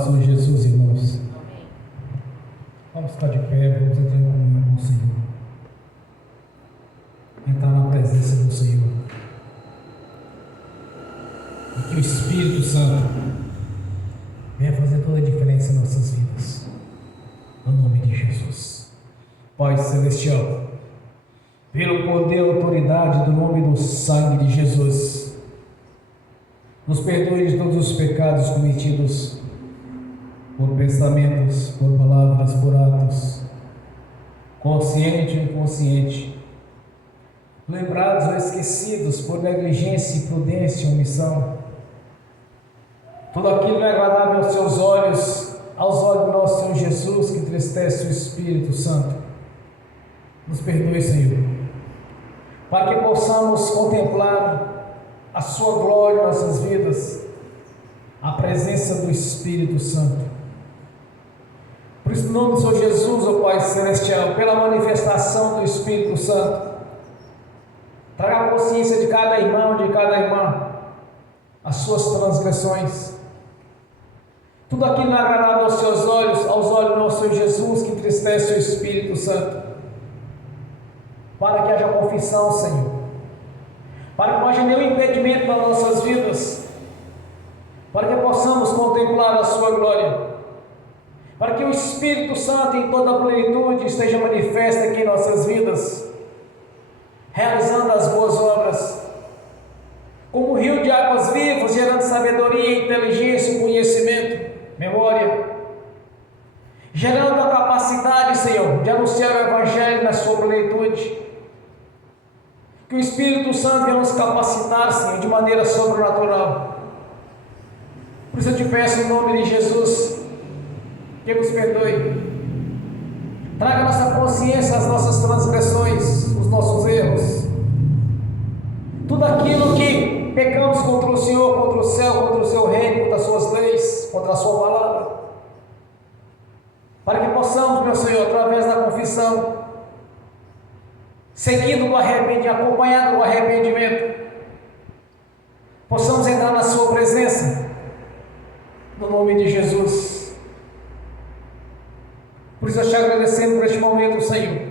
do Senhor Jesus, irmãos. Vamos ficar de pé, vamos entrar em comunhão com o Senhor. Entrar na presença do Senhor. E que o Espírito Santo venha fazer toda a diferença em nossas vidas. No nome de Jesus. Pai Celestial, pelo poder e autoridade do nome do sangue de Jesus, nos perdoe de todos os pecados cometidos por pensamentos, por palavras, por atos, consciente ou inconsciente, lembrados ou esquecidos por negligência, imprudência ou omissão. Tudo aquilo não é agradável aos seus olhos, aos olhos do nosso Senhor Jesus, que entristece o Espírito Santo. Nos perdoe, Senhor, para que possamos contemplar a sua glória em nossas vidas, a presença do Espírito Santo. Por isso, no nome do Senhor Jesus, ó Pai Celestial, pela manifestação do Espírito Santo, traga a consciência de cada irmão, de cada irmã, as suas transgressões. Tudo aquilo não é agradável aos seus olhos, aos olhos do nosso Senhor Jesus, que entristece o Espírito Santo. Para que haja confissão, Senhor. Para que não haja nenhum impedimento nas nossas vidas. Para que possamos contemplar a sua glória. Para que o Espírito Santo em toda a plenitude esteja manifesto aqui em nossas vidas, realizando as boas obras, como um rio de águas vivas, gerando sabedoria, inteligência, conhecimento, memória, gerando a capacidade, Senhor, de anunciar o Evangelho na sua plenitude. Que o Espírito Santo venha nos capacitar, Senhor, de maneira sobrenatural. Por isso eu te peço em nome de Jesus, que nos perdoe. Traga a nossa consciência as nossas transgressões, os nossos erros. Tudo aquilo que pecamos contra o Senhor, contra o céu, contra o seu reino, contra as suas leis, contra a sua palavra. Para que possamos, meu Senhor, através da confissão, seguindo o arrependimento, acompanhado do arrependimento, possamos entrar na sua presença, no nome de Jesus. Por isso eu te agradecendo por este momento, Senhor,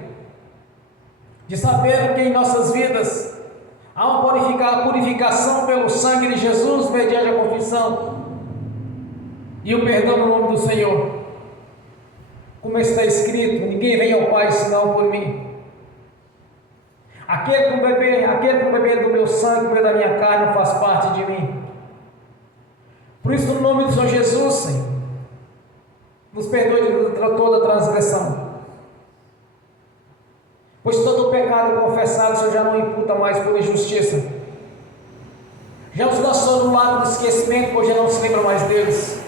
de saber que em nossas vidas há uma purificação pelo sangue de Jesus, mediante a confissão e o perdão no nome do Senhor. Como está escrito, ninguém vem ao Pai senão por mim. Aquele que beber do meu sangue, comer da minha carne, faz parte de mim. Por isso, no nome do Senhor Jesus, Senhor, nos perdoe de toda transgressão. Pois todo o pecado confessado, o Senhor já não imputa mais por injustiça. Já os lançou no lado do esquecimento, pois já não se lembra mais deles.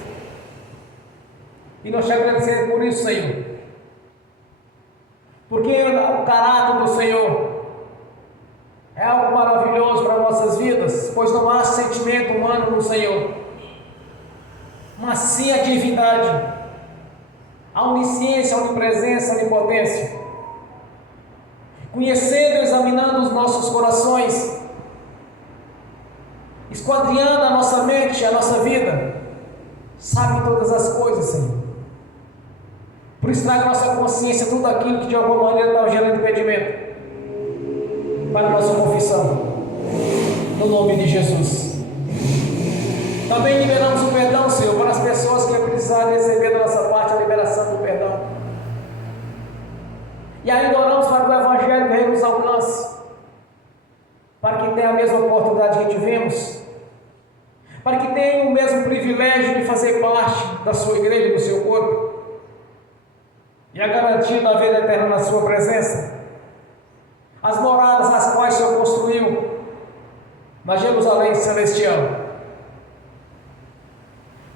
E nós te agradecemos por isso, Senhor. Porque o caráter do Senhor é algo maravilhoso para nossas vidas, pois não há sentimento humano no Senhor, mas sim a divindade, a onisciência, a onipresença, a onipotência. Conhecendo e examinando os nossos corações, esquadrinhando a nossa mente, a nossa vida, sabe todas as coisas, Senhor. Por isso traga a nossa consciência tudo aquilo que de alguma maneira está gerando impedimento para a nossa confissão, no nome de Jesus. Também liberamos o perdão, Senhor, para as pessoas que precisarem receber da nossa parte a liberação do perdão. E ainda oramos para que o Evangelho venha nos alcance, para que tenha a mesma oportunidade que tivemos, para que tenha o mesmo privilégio de fazer parte da sua igreja, do seu corpo, e a garantia da vida eterna na sua presença, as moradas nas quais o Senhor construiu na Jerusalém celestial.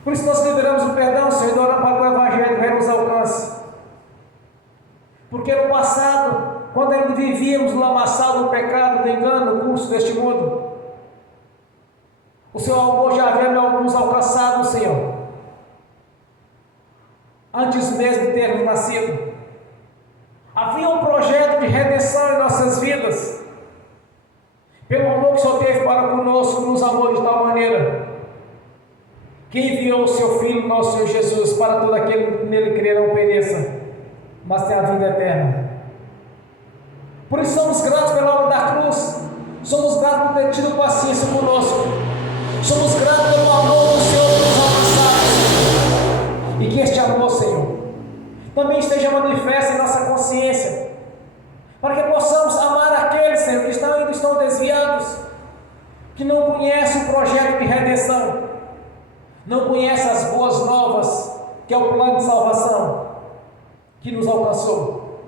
Por isso nós liberamos o perdão, Senhor, e oramos para que o Evangelho venha nos alcance. Porque no passado, quando ainda vivíamos no lamaçal do pecado, do engano, no curso deste mundo, o Senhor amor já havia nos alcançado, Senhor, antes mesmo de termos nascido. Havia um projeto de redenção em nossas vidas, pelo amor que o Senhor teve para conosco, nos amou de tal maneira que enviou o seu Filho, nosso Senhor Jesus, para todo aquele que nele crer não pereça, mas tenha a vida eterna. Por isso somos gratos pela obra da cruz, somos gratos por ter tido paciência conosco, somos gratos pelo amor do Senhor que nos alcançados, e que este amor, Senhor, também esteja manifesto em nossa consciência, para que possamos amar aqueles, Senhor, que ainda estão desviados, que não conhecem o projeto de redenção, não conhecem as boas novas, que é o plano de salvação que nos alcançou.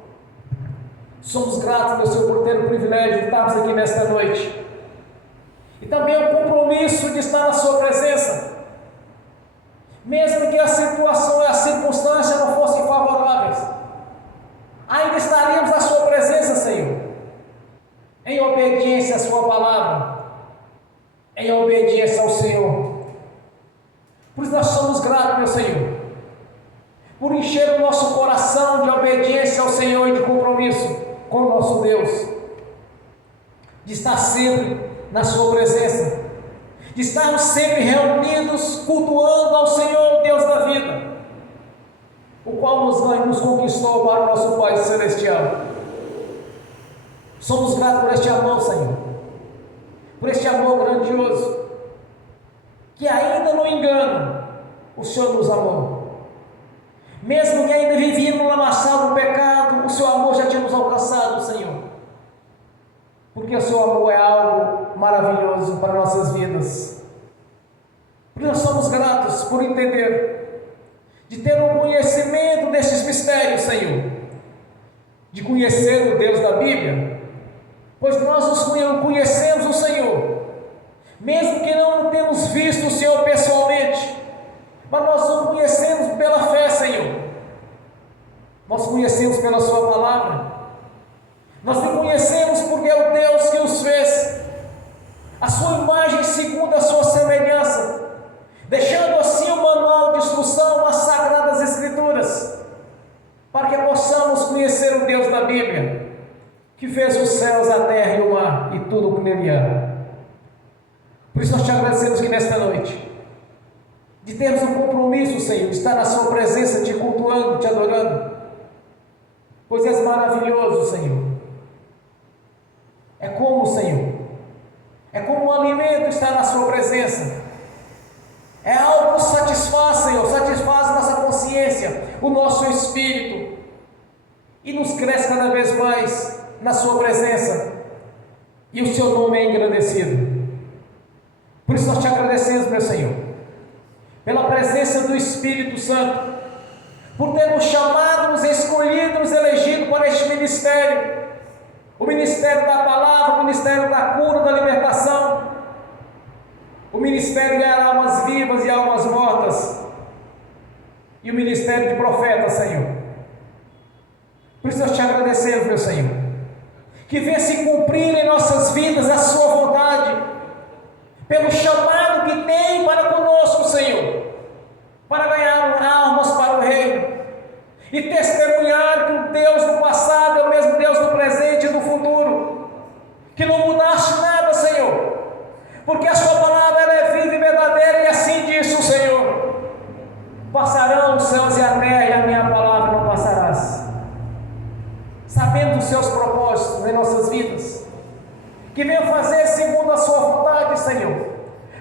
Somos gratos, meu Senhor, por ter o privilégio de estarmos aqui nesta noite, e também o compromisso de estar na sua presença, mesmo que a situação e a circunstância não fossem favoráveis, ainda estaríamos na sua presença, Senhor, em obediência à sua palavra, em obediência ao Senhor. Por isso nós somos gratos, meu Senhor, por encher o nosso coração de obediência ao Senhor e de compromisso com o nosso Deus, de estar sempre na sua presença, de estarmos sempre reunidos, cultuando ao Senhor, Deus da vida, o qual nos conquistou para o nosso Pai Celestial. Somos gratos por este amor, Senhor, por este amor grandioso, que ainda no engano o Senhor nos amou. Mesmo que ainda vivíamos no lamaçal do pecado, o seu amor já tinha nos alcançado, Senhor, porque o seu amor é algo maravilhoso para nossas vidas. Porque nós somos gratos por entender, de ter um conhecimento desses mistérios, Senhor, de conhecer o Deus da Bíblia, pois nós conhecemos o Senhor, mesmo que não tenhamos visto o Senhor pessoalmente, mas nós o conhecemos pela fé, Senhor. Nós conhecemos pela sua palavra. Nós o conhecemos porque é o Deus que os fez, a sua imagem segundo a sua semelhança, deixando assim o manual de instrução, as sagradas escrituras, para que possamos conhecer o Deus da Bíblia, que fez os céus, a terra e o mar e tudo o que nele há. Por isso nós te agradecemos que nesta noite, de termos um compromisso, Senhor, de estar na sua presença, te cultuando, te adorando, pois és maravilhoso, Senhor. É como, Senhor, é como um alimento estar na sua presença, é algo que satisfaz, Senhor, satisfaz nossa consciência, o nosso espírito, e nos cresce cada vez mais na sua presença, e o seu nome é engrandecido. Por isso nós te agradecemos, meu Senhor, pela presença do Espírito Santo, por ter nos chamado, nos escolhido, nos elegido para este ministério, o ministério da palavra, o ministério da cura, da libertação, o ministério de almas vivas e almas mortas, e o ministério de profeta, Senhor. Por isso nós te agradecemos, meu Senhor, que venha se cumprir em nossas vidas a sua vontade, pelo chamado que tem para conosco, Senhor, para ganhar almas para o reino, e testemunhar que o Deus do passado é o mesmo Deus do presente e do futuro, que não mudaste nada, Senhor, porque a sua palavra ela é viva e verdadeira, e assim disse o Senhor: passarão os céus e a terra, e a minha palavra não passarás. Sabendo os seus propósitos em nossas vidas, que venham fazer segundo a sua vontade, Senhor,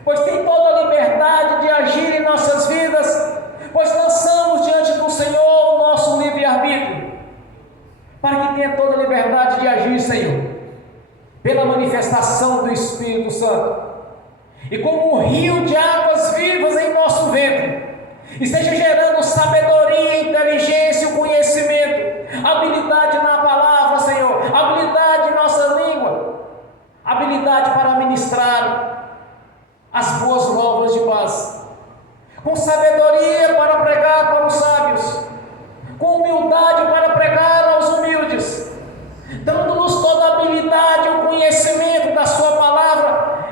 pois tem toda a liberdade de agir em nossas vidas, pois lançamos diante do Senhor o nosso livre-arbítrio, para que tenha toda a liberdade de agir, Senhor, pela manifestação do Espírito Santo, e como um rio de águas vivas em nosso ventre, esteja gerando sabedoria, inteligência, conhecimento, habilidade na palavra, Senhor, habilidade em nossa língua, habilidade para ministrar as boas novas de paz, com sabedoria para pregar para os sábios, com humildade para pregar aos humildes, dando-nos toda a habilidade, o conhecimento da sua palavra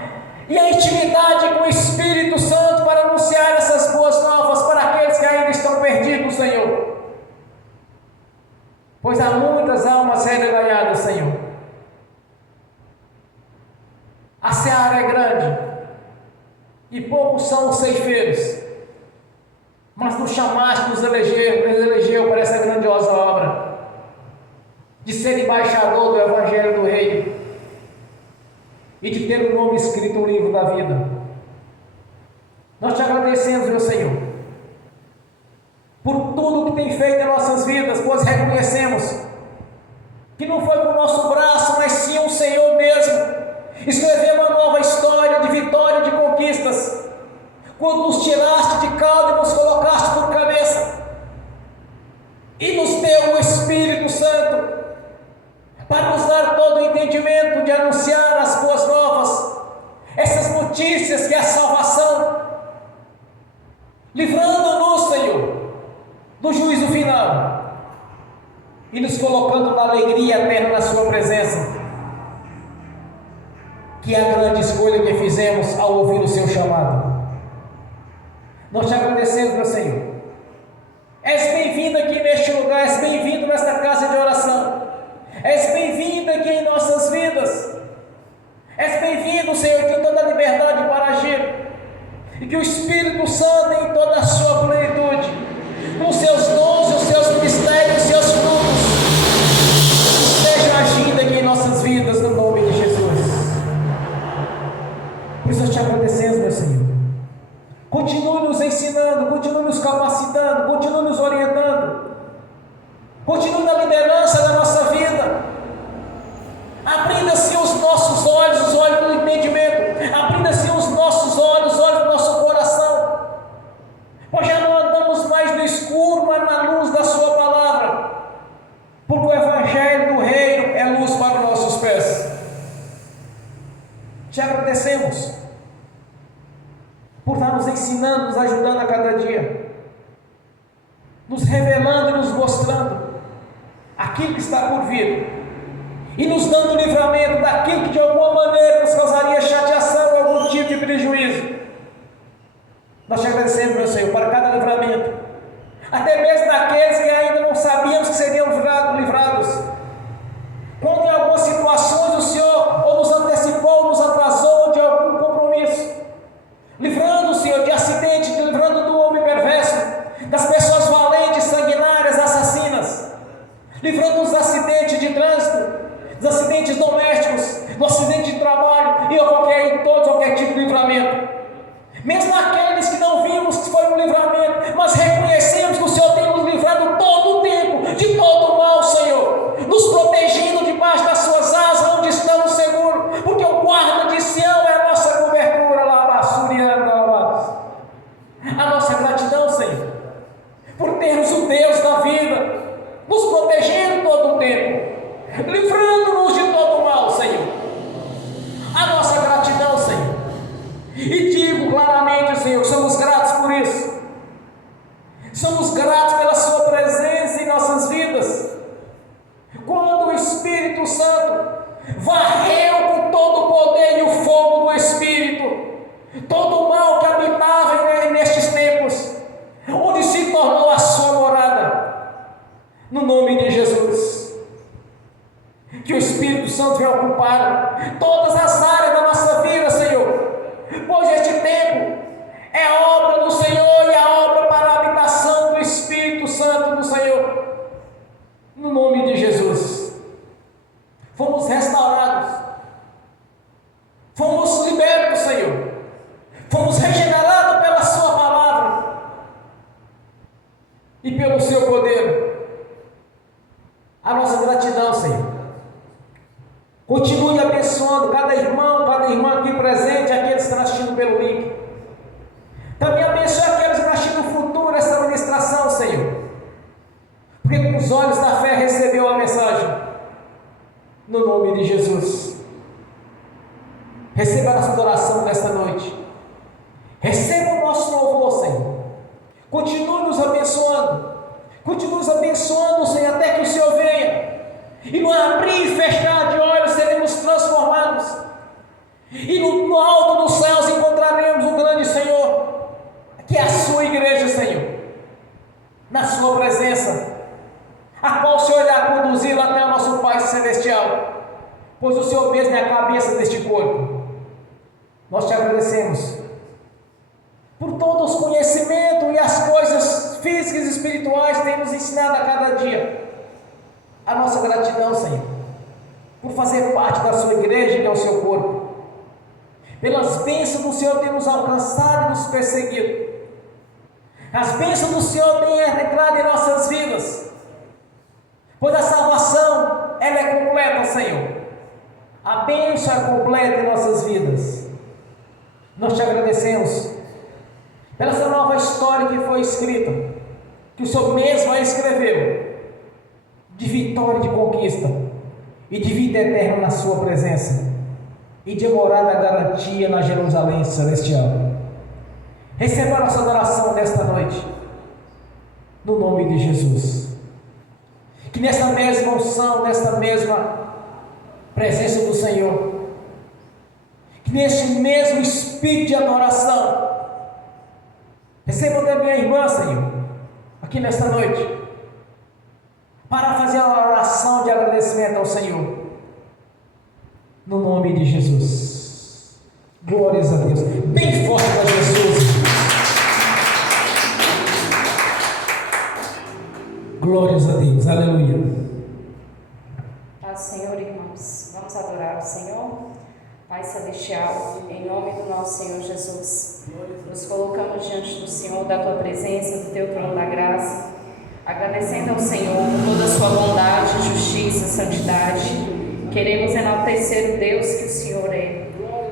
e a intimidade com o Espírito Santo para anunciar essas boas novas para aqueles que ainda estão perdidos, Senhor, pois há muitas almas sendo ganhadas, Senhor. A seara é grande e poucos são os ceifeiros, mas nos chamaste, nos elegeu para essa grandiosa obra de ser embaixador do Evangelho do Reino e de ter o nome escrito no livro da vida. Nós te agradecemos, meu Senhor, por tudo que tem feito em nossas vidas, pois reconhecemos que não foi com o nosso braço, mas sim o Senhor mesmo escreveu uma nova história de vitória, de conquistas, quando nos tiraste de cauda e nos colocaste por cabeça, e nos deu o Espírito Santo para nos dar todo o entendimento de anunciar as boas novas, essas notícias que é a salvação, livrando-nos, Senhor, do juízo final e nos colocando na alegria eterna na sua presença, que é a grande escolha que fizemos ao ouvir o seu chamado. Nós te agradecemos, meu Senhor. És bem-vindo aqui neste lugar, és bem-vindo nesta casa de oração, és bem-vindo aqui em nossas vidas, és bem-vindo, Senhor, que toda a liberdade para agir, e que o Espírito Santo, em toda a sua plenitude, com seus dons, os seus mistérios, os seus frutos, esteja agindo aqui em nossas vidas, no nome de Jesus. Por isso nós te agradecemos, meu Senhor. Continue nos ensinando, continue nos capacitando, continue nos orientando, continue na liderança da nossa vida, abrindo-se os nossos olhos, os olhos do entendimento, abrindo-se os nossos olhos, os olhos do nosso coração, pois já não andamos mais no escuro, mas na luz da sua palavra, porque o Evangelho do Reino é luz para os nossos pés. Te agradecemos por estar nos ensinando, nos ajudando a cada dia, nos revelando e nos mostrando aquilo que está por vir, e nos dando livramento daquilo que de alguma maneira nos causaria chateação ou algum tipo de prejuízo. Nós te agradecemos, meu Senhor, para cada livramento, até mesmo daqueles que ainda não sabíamos que seriam livrados, quando em algumas situações o Senhor ou nos antecipou, ou nos atrasou de algum compromisso, livrando o Senhor de acidente, livrando do homem perverso, das pessoas valentes, sanguinárias, assassinas, livrando dos acidentes de trânsito, dos acidentes domésticos, do acidente de trabalho e qualquer tipo de livramento. Mesmo aqueles que não vimos que foi um livramento, mas reconhecemos que o Senhor tem nos livrado todo o tempo de todo o mal, Senhor, nos protegendo debaixo das suas asas, onde estamos seguros, porque o guarda de Sião é a nossa cobertura, lá a nossa gratidão, Senhor, por termos o Deus da vida, nos protegendo todo o tempo, livrando-nos de todo o mal, Senhor. A nossa gratidão, Senhor. E digo claramente, Senhor, que somos gratos por isso. Somos gratos pela sua presença em nossas vidas. Quando o Espírito Santo varreu com todo o poder e o fogo do Espírito todo o mal que habitava nestes tempos, onde se tornou a sua morada, no nome de Jesus. Que o Espírito Santo venha ocupar todas as áreas da nossa vida, Senhor, pois este tempo é a obra do Senhor e a obra para a habitação do Espírito Santo do Senhor, no nome de Jesus. Fomos restaurados, fomos libertos, Senhor, fomos regenerados pela sua palavra e pelo seu poder. A nossa gratidão, Senhor. Continue abençoando cada irmão, cada irmã aqui presente, aqueles que estão assistindo pelo link. Também abençoe aqueles que estão assistindo no futuro essa ministração, Senhor, porque com os olhos da fé recebeu a mensagem, no nome de Jesus. Receba a nossa adoração nesta noite, receba o nosso louvor, Senhor. Continue nos abençoando, Senhor, até que o Senhor venha, e no abrir e fechar de olhos seremos transformados, e no alto dos céus encontraremos o grande Senhor, que é a sua igreja, Senhor, na sua presença, a qual o Senhor irá conduzi-lo até o nosso Pai Celestial, pois o Senhor mesmo é a cabeça deste corpo. Nós te agradecemos por todos os conhecimentos e as coisas físicas e espirituais tem nos ensinado a cada dia. A nossa gratidão, Senhor, por fazer parte da sua igreja, que é o seu corpo. Pelas bênçãos do Senhor tem nos alcançado e nos perseguido. As bênçãos do Senhor têm entrado em nossas vidas, pois a salvação, ela é completa, Senhor. A bênção é completa em nossas vidas. Nós te agradecemos pela essa nova história que foi escrita, que o Senhor mesmo a escreveu, de vitória e de conquista, e de vida eterna na sua presença, e de morada garantia na Jerusalém celestial. Receba a nossa adoração nesta noite, no nome de Jesus. Que nesta mesma unção, nesta mesma presença do Senhor, que neste mesmo espírito de adoração, receba também a irmã, Senhor, aqui nesta noite, para fazer uma oração de agradecimento ao Senhor, no nome de Jesus. Glórias a Deus. Bem forte para Jesus. Glórias a Deus. Aleluia. Paz, Senhor, irmãos. Vamos adorar o Senhor. Pai Celestial, em nome do nosso Senhor Jesus, nos colocamos diante do Senhor, da Tua presença, do Teu trono da graça, agradecendo ao Senhor por toda a Sua bondade, justiça, santidade. Queremos enaltecer o Deus que o Senhor é.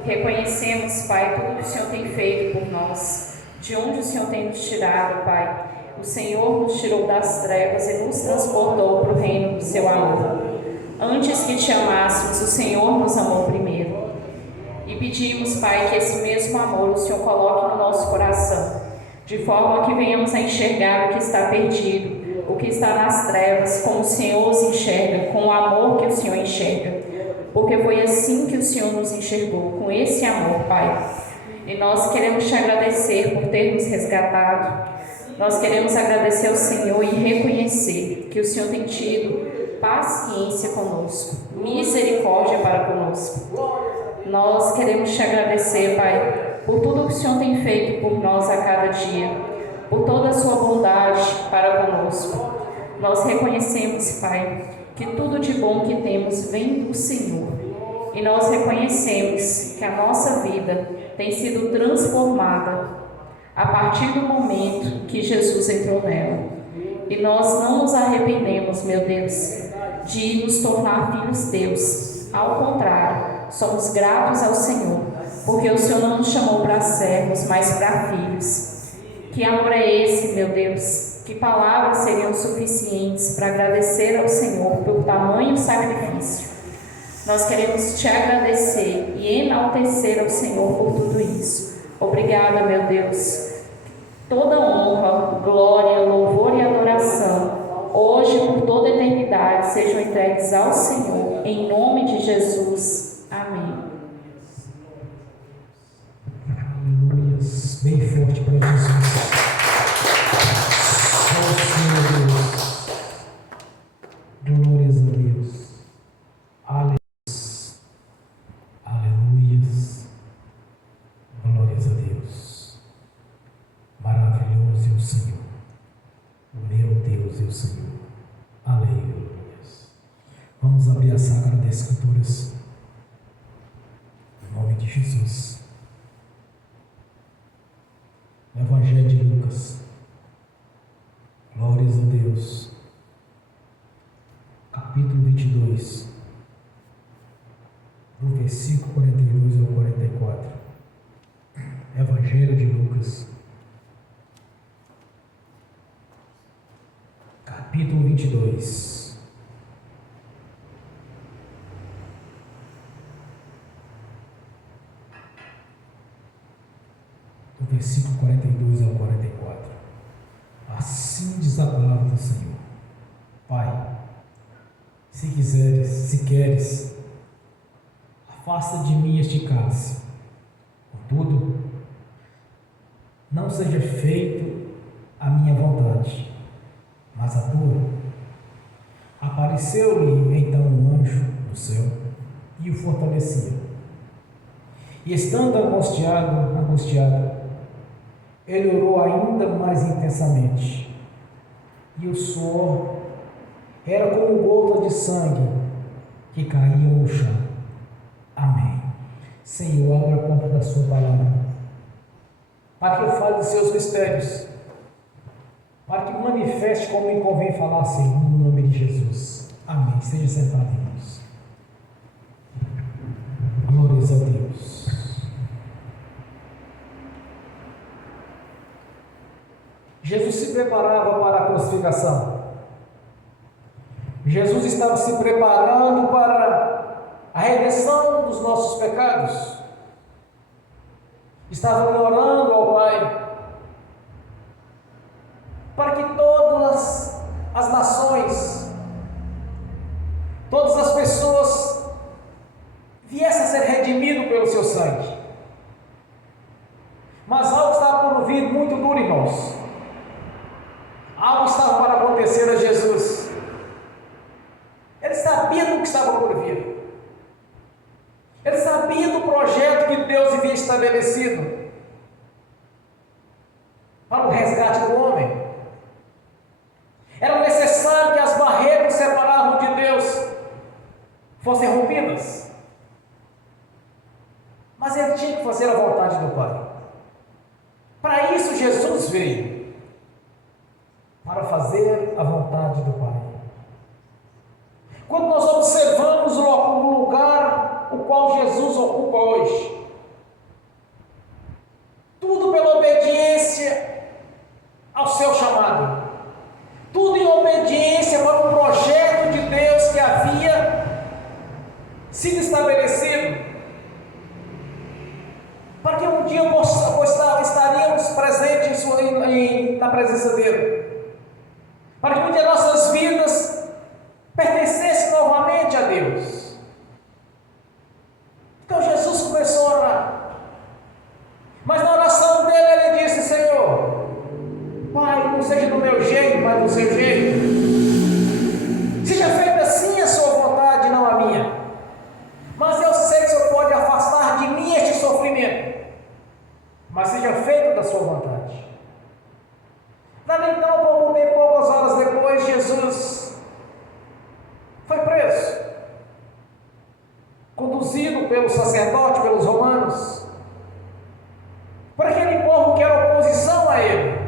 Reconhecemos, Pai, tudo que o Senhor tem feito por nós, de onde o Senhor tem nos tirado, Pai. O Senhor nos tirou das trevas e nos transportou para o reino do Seu amor. Antes que te amássemos, o Senhor nos amou primeiro. E pedimos, Pai, que esse mesmo amor o Senhor coloque no nosso coração, de forma que venhamos a enxergar o que está perdido, o que está nas trevas, como o Senhor os enxerga, com o amor que o Senhor enxerga. Porque foi assim que o Senhor nos enxergou, com esse amor, Pai. E nós queremos te agradecer por ter nos resgatado. Nós queremos agradecer ao Senhor e reconhecer que o Senhor tem tido paciência conosco, misericórdia para conosco. Nós queremos te agradecer, Pai, por tudo que o Senhor tem feito por nós a cada dia, por toda a sua bondade para conosco. Nós reconhecemos, Pai, que tudo de bom que temos vem do Senhor. E nós reconhecemos que a nossa vida tem sido transformada a partir do momento que Jesus entrou nela. E nós não nos arrependemos, meu Deus, de nos tornar filhos teus. Ao contrário, somos gratos ao Senhor, porque o Senhor não nos chamou para servos, mas para filhos. Que amor é esse, meu Deus? Que palavras seriam suficientes para agradecer ao Senhor pelo tamanho sacrifício? Nós queremos te agradecer e enaltecer ao Senhor por tudo isso. Obrigada, meu Deus. Toda honra, glória, louvor e adoração, hoje e por toda a eternidade, sejam entregues ao Senhor, em nome de Jesus. Amém. Aleluia. Bem forte para Jesus. Só o Senhor Deus. Glórias a Deus. Aleluia. Aleluias. Glórias a Deus. Maravilhoso é o Senhor. Meu Deus é o Senhor. Aleluia. Vamos abrir a Sagrada das Escrituras. Em nome de Jesus. Evangelho de Lucas. Glórias a Deus. Capítulo 22. Do versículo 42 ao 44. Evangelho de Lucas. Capítulo 22. Do versículo 42 ao 44. Assim diz a palavra do Senhor: Pai, se queres, afasta de mim este cálice. Contudo, não seja feito a minha vontade, mas a tua. Apareceu-lhe então um anjo do céu e o fortalecia. E estando angustiado, ele orou ainda mais intensamente, e o suor era como gotas de sangue que caíam no chão. Amém. Senhor, abra a porta da sua palavra, para que eu fale dos seus mistérios, para que manifeste como me convém falar, Senhor, no nome de Jesus. Amém. Esteja sentado, irmãos. Glórias a Deus. Jesus se preparava para a crucificação. Jesus estava se preparando para a redenção dos nossos pecados. Estava orando ao Pai para que todas as nações, todas as pessoas viessem a ser redimidas pelo seu sangue. Mas algo estava por vir muito duro, irmãos. Algo estava para acontecer a Jesus. Ele sabia do que estava por vir. Ele sabia do projeto que Deus havia estabelecido para o resgate do homem. Era necessário que as barreiras que separavam de Deus fossem rompidas. Mas ele tinha que fazer a vontade do Pai. Para isso Jesus veio, para fazer a vontade do Pai. Quando nós observamos o lugar o qual Jesus ocupa hoje, tudo pela obediência ao seu chamado, tudo em obediência para o projeto de Deus que havia sido estabelecido, para que um dia estaríamos presentes na presença dele, para que um dia nossas vidas pertencessem novamente a Deus. Então Jesus começou a orar, mas na oração dele ele disse: Senhor, Pai, não seja do meu jeito, mas do seu jeito. Seja feita assim a sua vontade, não a minha. Mas eu sei que o Senhor pode afastar de mim este sofrimento, mas seja feito da sua vontade. Daí então, poucas horas depois, Jesus foi preso, conduzido pelo sacerdote, pelos romanos, por aquele povo que era oposição a ele,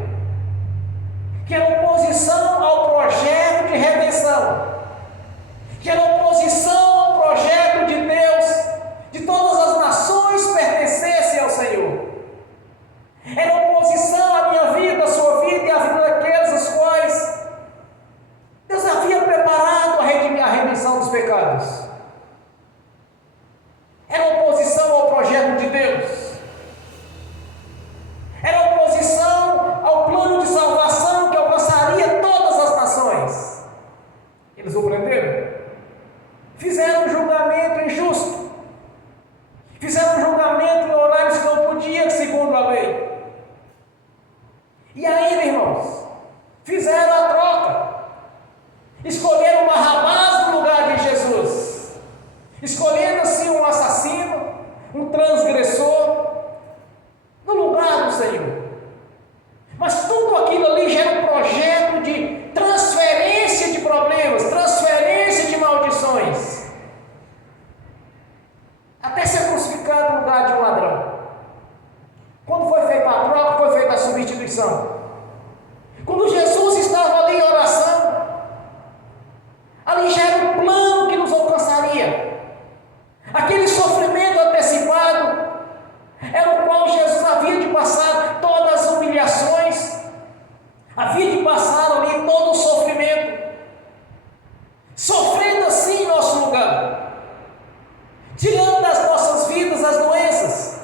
que era oposição ao projeto de redenção, que era oposição ao projeto de Deus, de todas as nações pertencessem ao Senhor. Era oposição à minha vida, à sua vida e à vida daqueles os quais Deus havia preparado a remissão dos pecados. Era oposição ao projeto de Deus. Era oposição ao plano de salvação que alcançaria todas as nações. Eles o prenderam. Fizeram um julgamento injusto. Fizeram um julgamento em horários que não podia, segundo a lei. E ainda, irmãos, fizeram a troca. Escolheram Barrabás no lugar de Jesus. Escolhendo assim um assassino, um transgressor, no lugar do Senhor. Mas tudo aquilo ali já era um projeto de transferência de problemas, transferência de maldições, até ser crucificado no lugar de um ladrão. Quando foi feita a troca, foi feita a substituição. Quando Jesus estava ali em oração, ali já era um plano que nos alcançaria. Aquele sofrimento antecipado era o qual Jesus havia de passar todas as humilhações, havia de passar ali todo o sofrimento, sofrendo assim em nosso lugar, tirando das nossas vidas as doenças,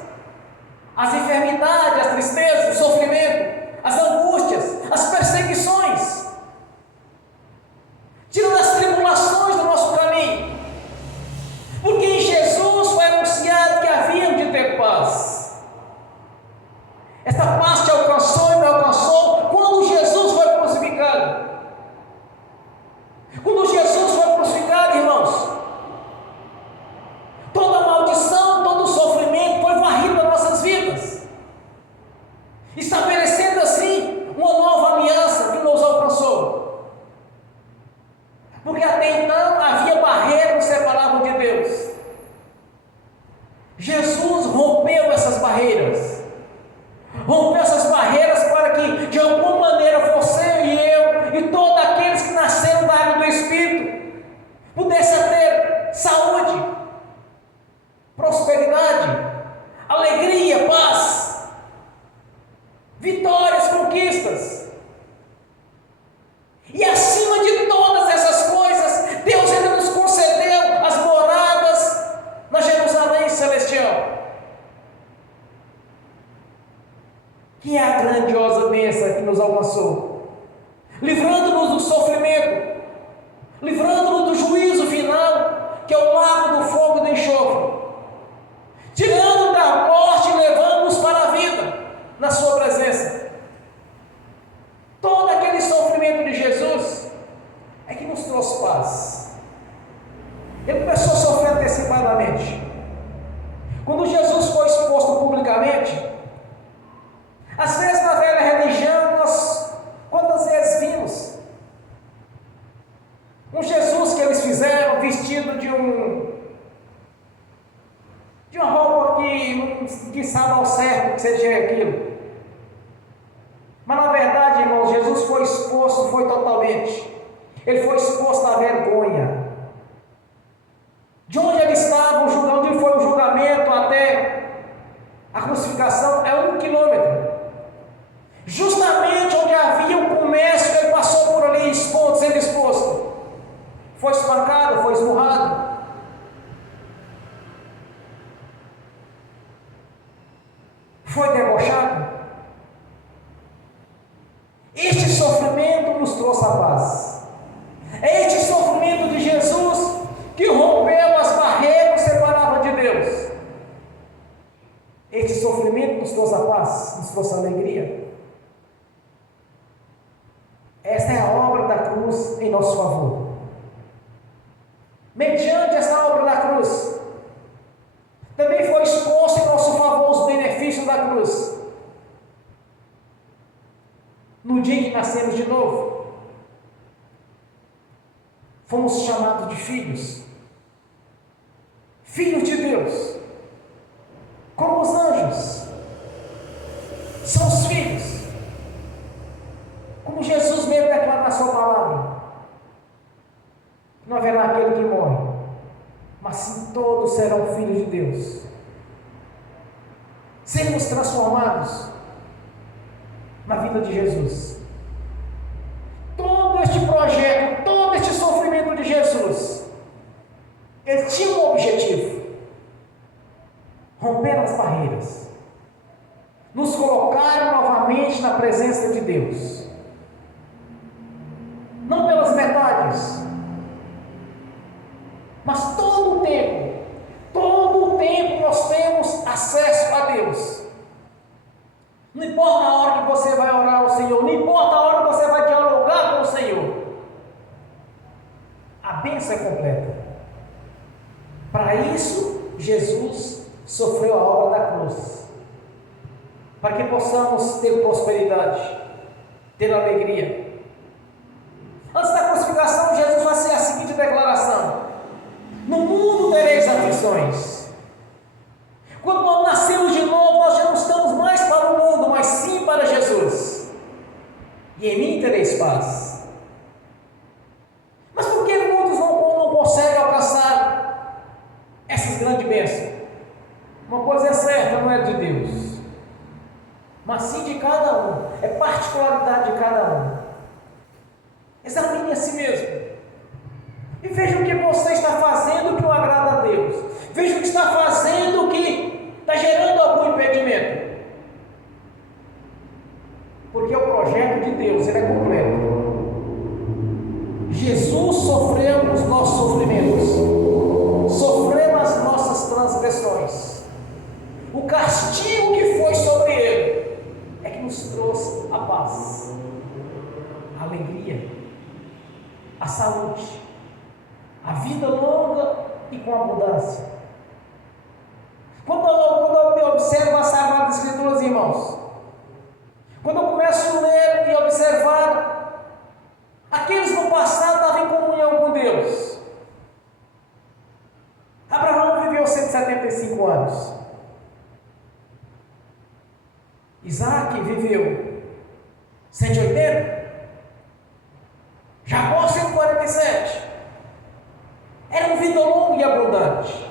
as enfermidades, as tristezas, o sofrimento, as angústias, vitórias, conquistas. E acima de todas essas coisas, Deus ainda nos concedeu as moradas na Jerusalém celestial, que é a grandiosa bênção que nos alcançou, livrando-nos do sofrimento, livrando-nos do juízo final, que é o lago do fogo e do enxofre, tirando da morte e levando-nos para a vida, na sua presença. Todo aquele sofrimento de Jesus é que nos trouxe paz. Ele começou a sofrer antecipadamente. Quando Jesus foi exposto publicamente, às vezes na velha religião, nós quantas vezes vimos um Jesus que eles fizeram vestido de uma roupa que sabe ao certo que seja aquilo. Mas na verdade, irmãos, Jesus foi exposto, foi totalmente. Ele foi exposto à vergonha. De onde ele estava, onde foi o julgamento até a crucificação, é 1 quilômetro. Justamente onde havia um comércio, ele passou por ali exposto, sendo exposto. Foi espancado, foi esmurrado. Foi debochado. Este sofrimento nos trouxe a paz. É este sofrimento de Jesus que rompeu as barreiras que separavam de Deus. Este sofrimento nos trouxe a paz, nos trouxe a alegria. Esta é a obra da cruz em nosso favor. Mediante esta obra da cruz, também foi exposto em nosso favor os benefícios da cruz. No dia que nascemos de novo, fomos chamados de filhos, filhos de Deus, como os anjos, são os filhos, como Jesus mesmo declara na sua palavra: não haverá aquele que morre, mas sim todos serão filhos de Deus. Sermos transformados na vida de Jesus. Todo este projeto, todo este sofrimento de Jesus, ele tinha um objetivo: romper as barreiras, nos colocar novamente na presença de Deus, não pelas metades, mas todo o tempo nós temos acesso a Deus. Não importa a hora que você vai orar ao Senhor, não importa a hora que você vai dialogar com o Senhor, a bênção é completa. Para isso, Jesus sofreu a obra da cruz, para que possamos ter prosperidade, ter alegria. Antes da crucificação, Jesus fazia a seguinte declaração: no mundo tereis aflições. Quando nós nascemos de novo, nós já não estamos mais para o mundo, mas sim para Jesus. E em mim tereis paz. Mas por que muitos não conseguem alcançar essas grandes bênçãos? Uma coisa é certa, não é de Deus, mas sim de cada um. É particularidade de cada um. Examine a si mesmo e veja o que você está fazendo que não agrada a Deus. Veja o que está fazendo que está gerando algum impedimento. Porque o projeto de Deus, ele é completo. Jesus sofreu os nossos sofrimentos, sofreu as nossas transgressões. O castigo que foi sobre ele é que nos trouxe a paz, a alegria, a saúde, a vida longa e com abundância. Quando eu observo as Sagradas Escrituras, irmãos, quando eu começo a ler e observar, aqueles no passado estavam em comunhão com Deus. Abraão viveu 175 anos. Isaac viveu 180. Jacó 147. Era uma vida longa e abundante.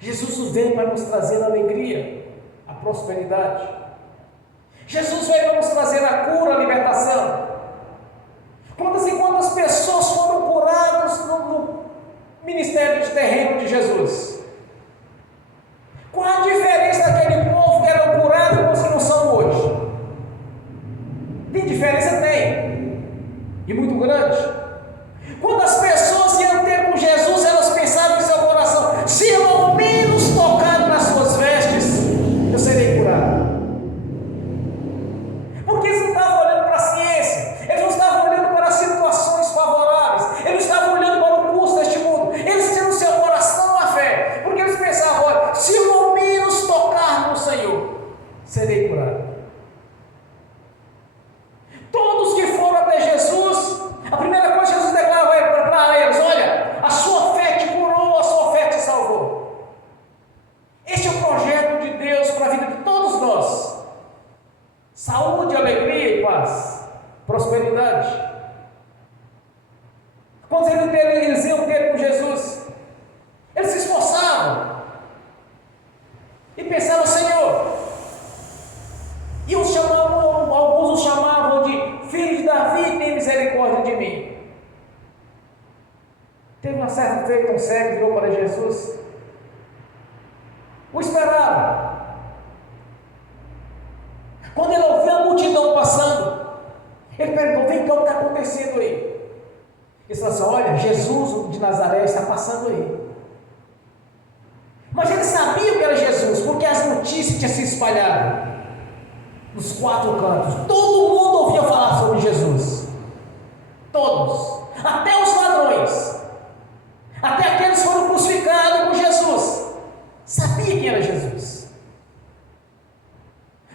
Jesus veio para nos trazer alegria, a prosperidade. Jesus veio para nos trazer a cura, a libertação. Quantas e quantas pessoas foram curadas no ministério de terreno de Jesus? Qual a diferença daquele povo que eram curados com os que não são hoje? Tem diferença? Tem. E muito grande. Quando as pessoas iam ter com Jesus, elas pensavam em seu coração: se eu ao menos tocar nas suas vestes, eu serei curado. Porque eles não estavam olhando para a ciência, eles não estavam olhando para as situações favoráveis, eles não estavam olhando para o custo deste mundo, eles tinham no seu coração a fé, porque eles pensavam: olha, se eu ao menos tocar no Senhor, serei curado. Todos que foram até Jesus, a primeira coisa que Jesus declarava para eles: olha, a sua fé te curou, a sua fé te salvou. Este é o projeto de Deus para a vida de todos nós: saúde, alegria e paz, prosperidade. Quando eles iam ter com Jesus, eles se esforçavam e pensavam: Senhor, e alguns os chamavam de filho de Davi, tem misericórdia de mim. Teve uma certa feita, um cego virou para Jesus, o esperava. Quando ele ouviu a multidão passando, ele perguntou: vem cá, o que está acontecendo aí? Ele falou assim: olha, Jesus de Nazaré está passando aí. Mas ele sabia que era Jesus, porque as notícias tinham se espalhado nos 4 cantos. Todo mundo ouvia falar sobre Jesus. Todos. Até os ladrões. Até aqueles que foram crucificados com Jesus. Sabia quem era Jesus.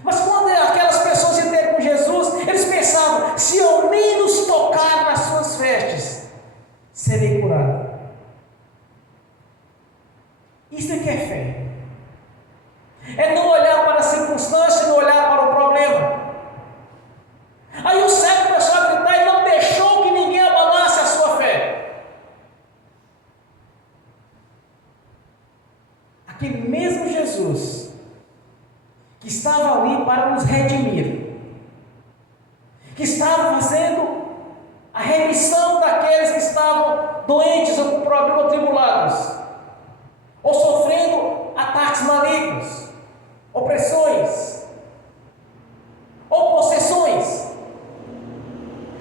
Mas quando aquelas pessoas entraram com Jesus, eles pensavam: se ao menos tocar nas suas vestes, serei curado. Isso é que é fé. É não olhar para a circunstância, não olhar para o problema. Aí o cego começou a gritar e não deixou que ninguém abalasse a sua fé. Aquele mesmo Jesus que estava ali para nos redimir, que estava fazendo a remissão daqueles que estavam doentes ou com problemas, ou tribulados, ou sofrendo ataques malignos, opressões, ou possessões.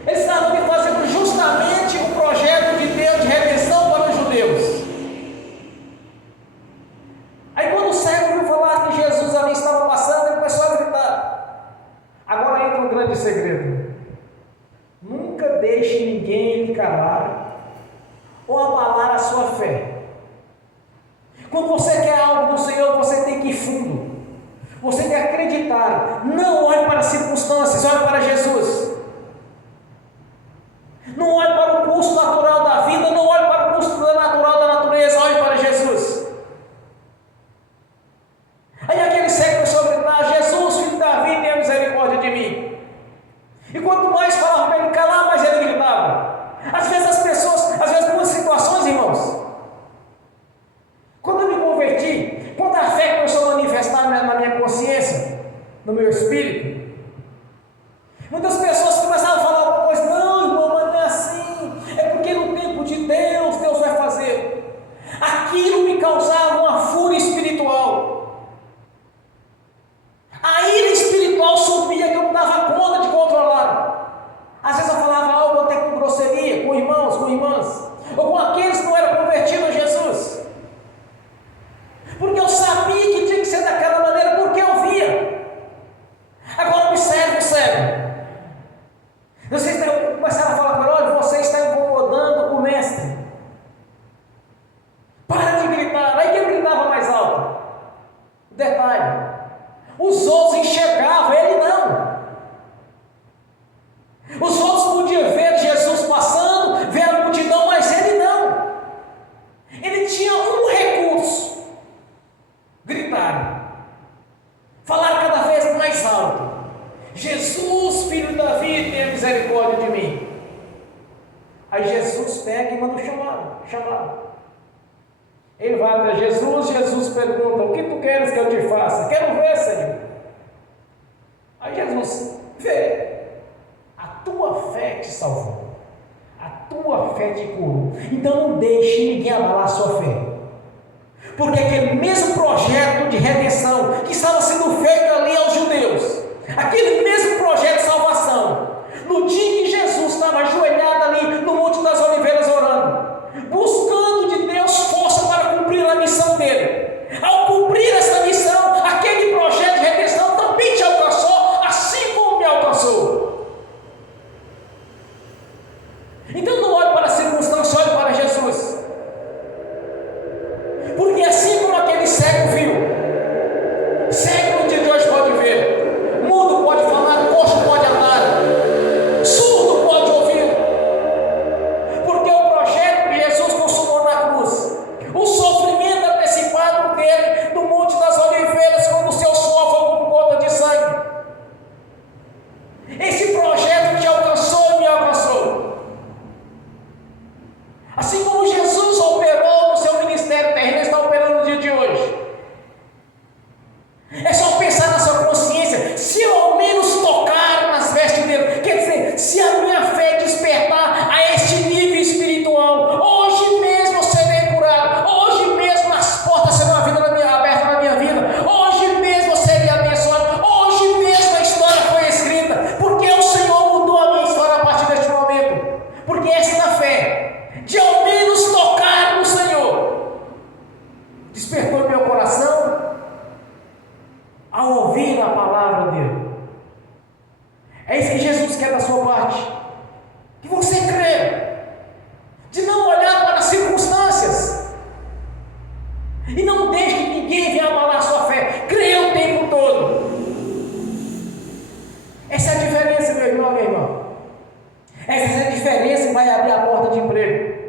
Eles estavam ali fazendo justamente o projeto de Deus de redenção para os judeus. Aí quando o cego viu falar que Jesus ali estava passando, ele começou a gritar. Agora entra um grande segredo: nunca deixe ninguém lhe calar ou abalar a sua fé. Quando você quer algo do Senhor, você tem que ir fundo. Você tem que acreditar. Não olhe para as circunstâncias, olhe para Jesus. Não olhe para o custo natural da vida, não olhe para o custo natural da natureza, olhe para Jesus. Aí aquele cego começou a gritar: Jesus, filho de Davi, tenha misericórdia de mim. E quanto mais falava para ele calar, mais ele gritava. Às vezes as pessoas, muitas situações, irmãos, quando eu me converti, quando a fé começou a manifestar na minha consciência, no meu espírito, muitas pessoas começavam a falar alguma coisa: não, irmão, mas não é assim, é porque no tempo de Deus, Deus vai fazer. Aquilo me causava uma fúria espiritual. A ira espiritual subia que eu não dava conta de controlar. Às vezes eu falava algo até com grosseria, com irmãos, com irmãs, ou com aqueles que não eram convertidos a Jesus. Porque eu sabia que tinha que ser daquela maneira, porque eu via. Agora observe o cego. Vocês começaram a falar com ele: olha, você está incomodando o mestre. Para de gritar. Aí quem gritava mais alto? Detalhe: os outros enxergavam, ele não. Os outros podiam ver Jesus passando, ver a multidão, mas ele não. Ele tinha um recurso: gritar, falar cada vez mais alto: Jesus, filho de Davi, tenha misericórdia de mim. Aí Jesus pega e manda chamá-lo. Ele vai até Jesus, Jesus pergunta: o que tu queres que eu te faça? Quero ver, Senhor. Aí Jesus: vê, a tua fé te salvou, a tua fé te curou. Então não deixe ninguém abalar a sua fé, porque aquele mesmo projeto de redenção que estava sendo feito ali aos judeus, aquele mesmo projeto de salvação, no dia que Jesus estava ajoelhado ali no Monte das Oliveiras orando, buscando de Deus força para cumprir a missão dele, ao cumprir essa missão, aquele projeto de redenção também te alcançou, assim como me alcançou. Então não olhe para a circunstância, olhe para Jesus. Porque assim como aquele cego viu, cego no dia de hoje pode ver, mudo pode falar, coxo pode andar, surdo pode ouvir. Porque o projeto que Jesus consumou na cruz, o sofrimento antecipado dele no Monte das Oliveiras, quando o seu suor foi com gota de sangue, esse projeto te alcançou e me alcançou. Assim como Jesus operou no seu ministério terreno, ele está operando no dia de hoje. É só pensar na sua consciência: se eu ao menos tocar nas vestes dele, quer dizer, se a minha fé despertar a este nível espiritual, hoje mesmo eu serei curado, hoje mesmo as portas serão abertas na minha vida, hoje mesmo eu serei abençoado, hoje mesmo a história foi escrita, porque o Senhor mudou a minha história a partir deste momento. Porque esta fé de ao menos tocar no Senhor despertou meu coração ao ouvir a palavra dele. É isso que Jesus quer da sua parte, que você crê, de não olhar para as circunstâncias e não deixe que ninguém venha abalar a sua fé. Creia o tempo todo. Essa é a diferença, meu irmão, minha irmã. Essa é a diferença que vai abrir a porta de emprego.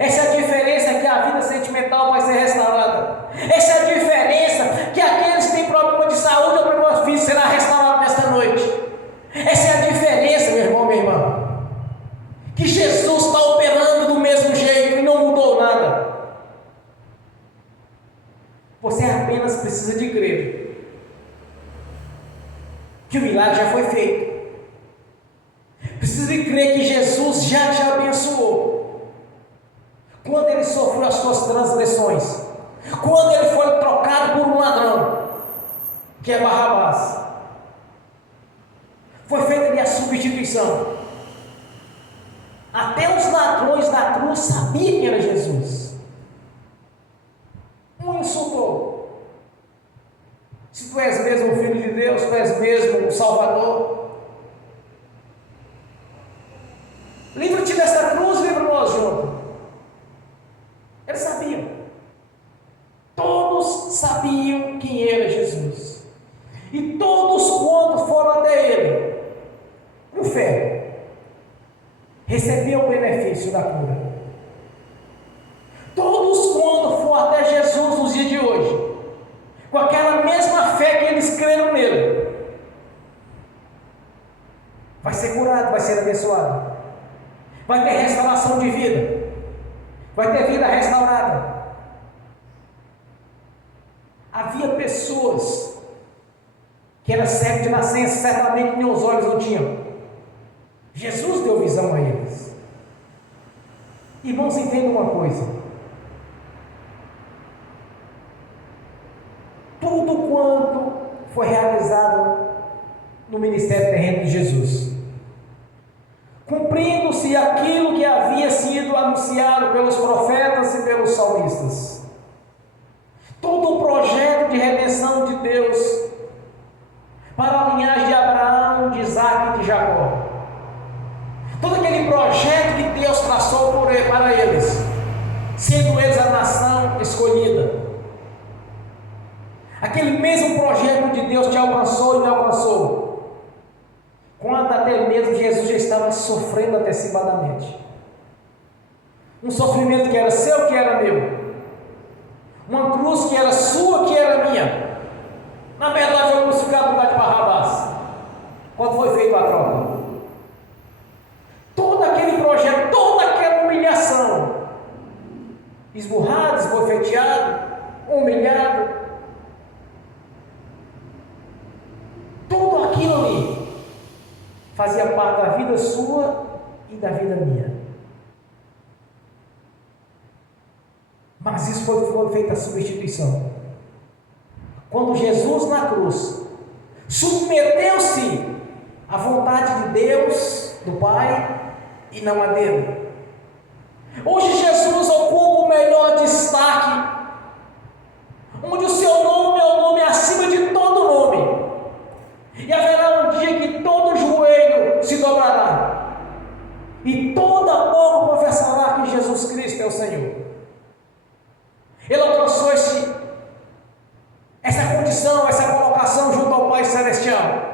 Essa é a diferença que a vida sentimental vai ser restaurada. Essa é a diferença que aqueles que têm problema de saúde ou problema físico será restaurado nesta noite. Essa é a diferença, meu irmão, minha irmã, que Jesus está operando do mesmo jeito e não mudou nada. Você apenas precisa de crer que o milagre já foi feito. Precisa de crer que Jesus já te abençoou quando ele sofreu as suas transgressões, quando ele foi trocado por um ladrão, que é Barrabás. Foi feita ali a substituição. Até os ladrões da cruz sabiam que era Jesus. Um insultou: se tu és mesmo o Filho de Deus, tu és mesmo o Salvador, livra-te desta cruz, livra-nos junto. Eles sabiam. Todos sabiam quem era Jesus. E todos quantos foram até ele, com fé, recebiam o benefício da cura. Todos quantos foram até Jesus nos dias de hoje, com aquela mesma fé que eles creram nele, vai ser curado, vai ser abençoado, vai ter restauração de vida, vai ter vida restaurada. Havia pessoas que eram cegos de nascença, certamente nem os olhos não tinham. Jesus deu visão a eles. Irmãos, entendam uma coisa: tudo quanto foi realizado no ministério terreno de Jesus, cumprindo-se aquilo que havia sido anunciado pelos profetas e pelos salmistas. Todo o projeto de redenção de Deus para a linhagem de Abraão, de Isaac e de Jacó, todo aquele projeto que Deus traçou para eles, sendo eles a nação escolhida, aquele mesmo projeto de Deus te alcançou e me alcançou, quando até mesmo Jesus já estava sofrendo antecipadamente. Um sofrimento que era seu, que era meu. Uma cruz que era sua, que era minha. Na verdade, foi crucificado no lugar de Barrabás, quando foi feita a troca. Todo aquele projeto, toda aquela humilhação, esburrado, esbofeteado, fazia parte da vida sua e da vida minha. Mas isso foi feita a substituição. Quando Jesus na cruz submeteu-se à vontade de Deus, do Pai, e não a dele. Hoje Jesus ocupa o melhor destaque, onde o seu nome é o nome acima de todo nome. E haverá um dia que todo joelho se dobrará e toda boca confessará que Jesus Cristo é o Senhor. Ele alcançou essa condição, essa colocação junto ao Pai Celestial,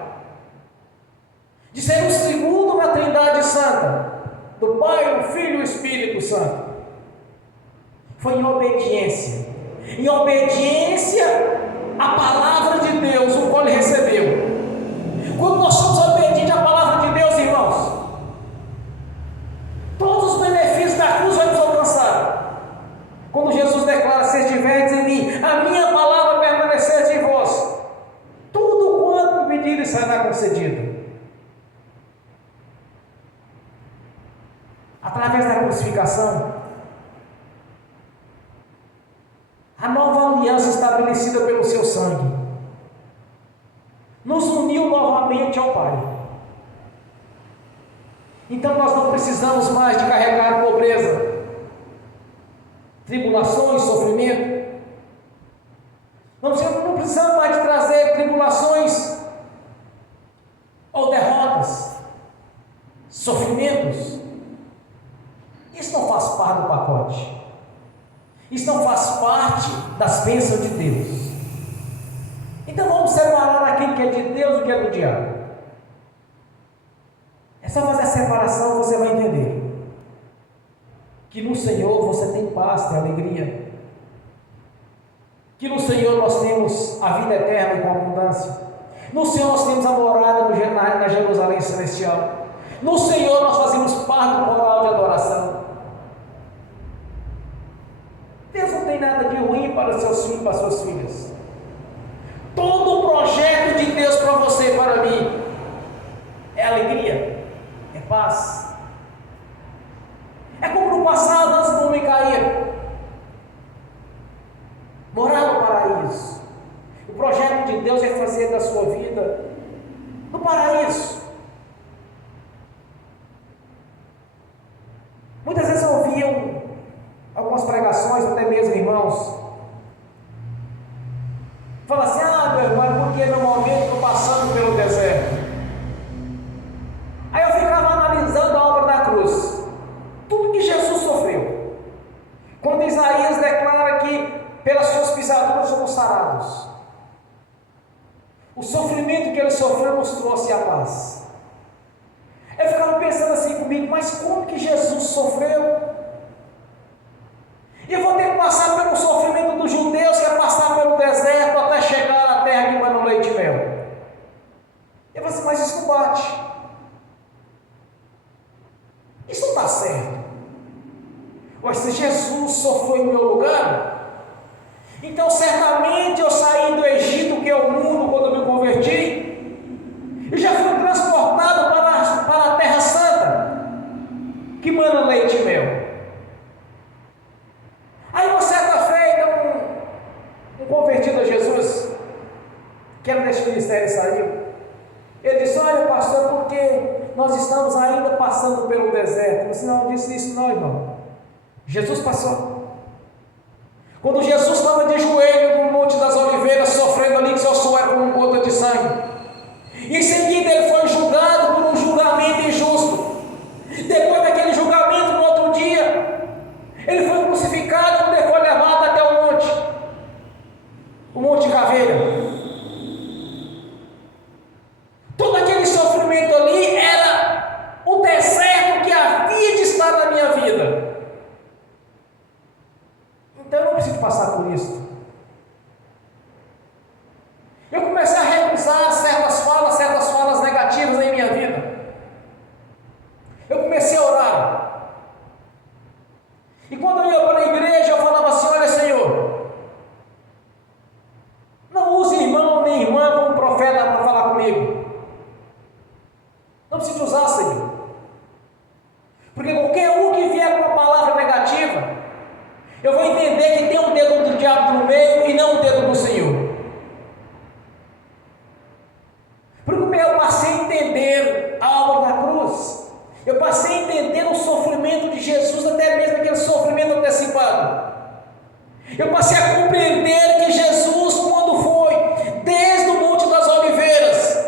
de ser o segundo na Trindade Santa, do Pai, do Filho e do Espírito Santo. Foi em obediência à palavra de Deus, o qual ele recebeu. Quando nós somos obedientes à palavra de Deus, irmãos, todos os benefícios da cruz vão nos alcançar. Quando Jesus declara: se estiverdes em mim, a minha palavra permanecer em vós, tudo quanto me pedirem será concedido. Através da crucificação, a nova aliança estabelecida pelo seu sangue nos uniu novamente ao Pai. Então nós não precisamos mais de carregar pobreza, tribulações, sofrimento. Não precisamos mais de trazer tribulações ou derrotas, sofrimentos. Isso não faz parte do pacote. Isso não faz parte das bênçãos de Deus. Então vamos separar aquilo que é de Deus e o que é do diabo. É só fazer a separação, você vai entender que no Senhor você tem paz, tem alegria, que no Senhor nós temos a vida eterna e com abundância. No Senhor nós temos a morada na Jerusalém Celestial. No Senhor nós fazemos parte do coral de adoração. Deus não tem nada de ruim para seus filhos e para suas filhas. Todo o projeto de Deus para você e para mim é alegria, é paz. É como no passado, antes do homem cair, morar no paraíso. O projeto de Deus é fazer da sua vida no paraíso. Muitas vezes eu ouvia algumas pregações, até mesmo irmãos, fala assim: meu irmão, é porque no momento estou passando pelo deserto. Aí eu ficava analisando a obra da cruz, tudo que Jesus sofreu. Quando Isaías declara que pelas suas pisaduras somos sarados, o sofrimento que ele sofreu nos trouxe a paz. Eu ficava pensando assim comigo: mas como que Jesus sofreu? E eu vou ter que passar pelo sofrimento dos judeus, que é passar pelo deserto até chegar à terra que manda leite e mel. Eu falei assim: mas isso não bate. Isso não está certo. Mas se Jesus sofreu em meu lugar, então certamente eu saí do Egito, que é o mundo, quando eu me converti, e já fui transportado para a Terra Santa, que manda leite e mel. Aí uma certa feita, um convertido a Jesus, que era deste ministério, saiu. Ele disse: olha, pastor, porque nós estamos ainda passando pelo deserto. Eu disse: não disse isso não, irmão. Jesus passou. Quando Jesus estava de joelho no Monte das Oliveiras, sofrendo ali, que seu suor era como gota de sangue, e em seguida ele foi julgado por um julgamento injusto. Depois daquele julgamento, no outro dia, ele foi crucificado, quando ele foi levado até o Monte Caveira. Todo aquele sofrimento ali era o deserto que havia de estar na minha vida. Então eu não preciso passar por isso. Eu comecei a recusar certas falas Não precisa usar, Senhor. Porque qualquer um que vier com uma palavra negativa, eu vou entender que tem um dedo do diabo no meio e não um dedo do Senhor. Porque eu passei a entender a obra da cruz. Eu passei a entender o sofrimento de Jesus, até mesmo aquele sofrimento antecipado. Eu passei a compreender que Jesus, quando foi desde o Monte das Oliveiras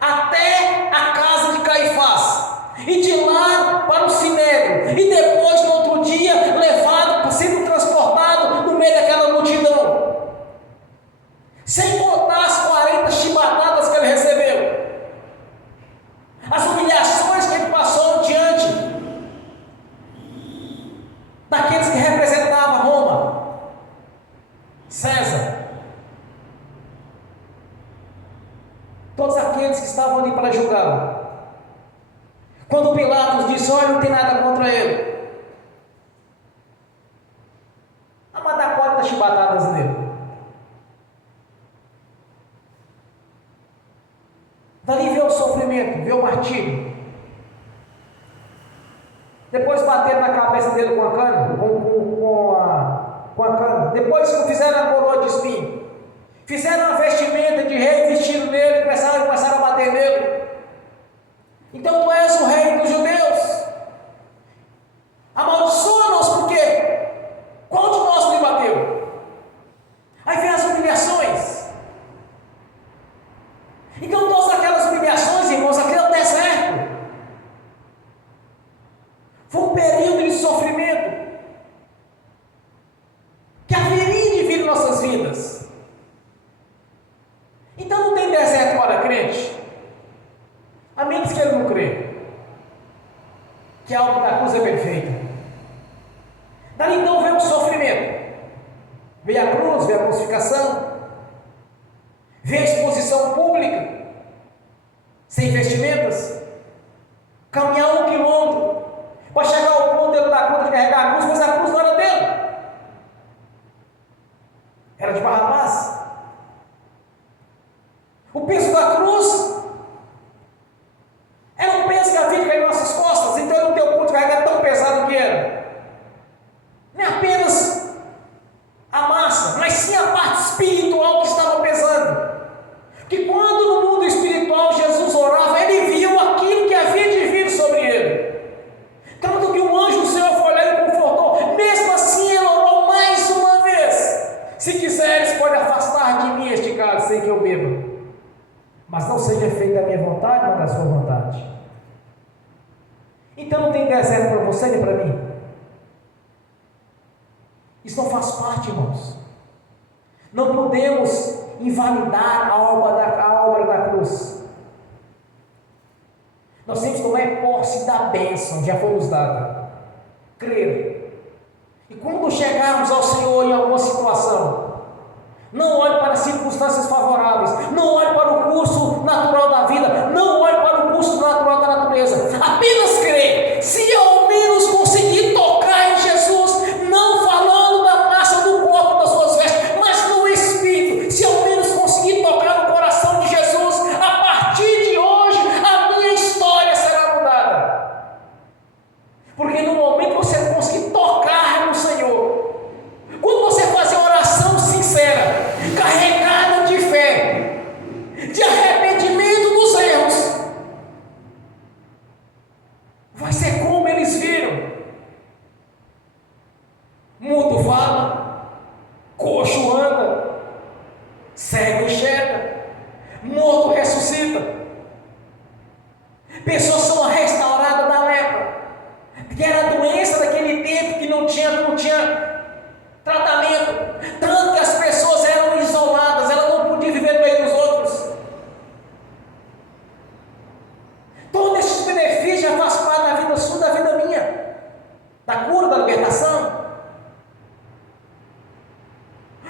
até a casa de Caifás, e de lá para o Sinédrio, e depois no outro dia levado, sendo transportado no meio daquela multidão, sem contar as 40 chibatadas que ele recebeu, as humilhações que ele passou diante daqueles que representavam Roma, César, todos aqueles que estavam ali para julgá-lo. Quando Pilatos disse: olha, não tem nada contra ele, a mandar 40 chibatadas nele. Dali vê o sofrimento, vê o martírio. Depois bateram na cabeça dele com a cana, com a cana. Depois fizeram a coroa de espinho, fizeram a vestimenta de rei, vestiram nele, começaram a bater nele. Então tu és o rei dos judeus. Amaldiçoa-nos, porque qual de nós me bateu? Aí vem as humilhações. Então todas aquelas humilhações, irmãos, aquele é o deserto. Foi um período de sofrimento que haveria de vir em nossas vidas. Então não tem deserto para crente, a menos que ele não crê que a obra da cruz é perfeita. Dali então veio o sofrimento, veio a cruz, veio a crucificação, veio a exposição pública, sem vestimentas, caminhar 1 quilômetro para chegar ao ponto dele dar conta de carregar a cruz, mas a cruz não era dele, era de Barrabás. O peso da cruz era um peso que havia de cair em nossas costas, então ele não deu conta de carregar tão pesado que era. Nem apenas a massa, mas sim a parte espiritual que estava pesando. Porque quando no mundo espiritual Jesus orava, ele viu aquilo que havia de vir sobre ele. Tanto que um anjo do Senhor foi lá e o confortou. Mesmo assim ele orou mais uma vez: se quiseres, pode afastar de mim este cálice sem que eu beba, mas não seja feita a minha vontade, mas a sua vontade. Então não tem deserto para você nem para mim. Isso não faz parte, irmãos. Não podemos invalidar a obra da cruz. Nós temos que tomar posse da bênção, já foi nos dada. Crer. E quando chegarmos ao Senhor em alguma situação, não olhe para as circunstâncias favoráveis, não olhe para o curso natural da vida, não olhe para o curso natural da natureza. Apenas crê. Se ao menos conseguir tocar em Jesus, não falando da massa do corpo das suas vestes, mas no Espírito, se ao menos conseguir tocar no coração de Jesus, a partir de hoje a minha história será mudada. Porque no momento que você conseguir tocar no Senhor, quando você fazer oração sincera, carregada de fé, de arrependimento dos erros, vai ser como eles viram: mudo fala, coxo anda, cego enxerga, morto ressuscita, pessoas são restauradas da lepra, que era a doença daquele tempo que não tinha tratamento, tanto que as pessoas eram isoladas, elas não podiam viver no meio dos outros. Todos esses benefícios já faz parte da vida sua, da vida minha, da cura, da libertação,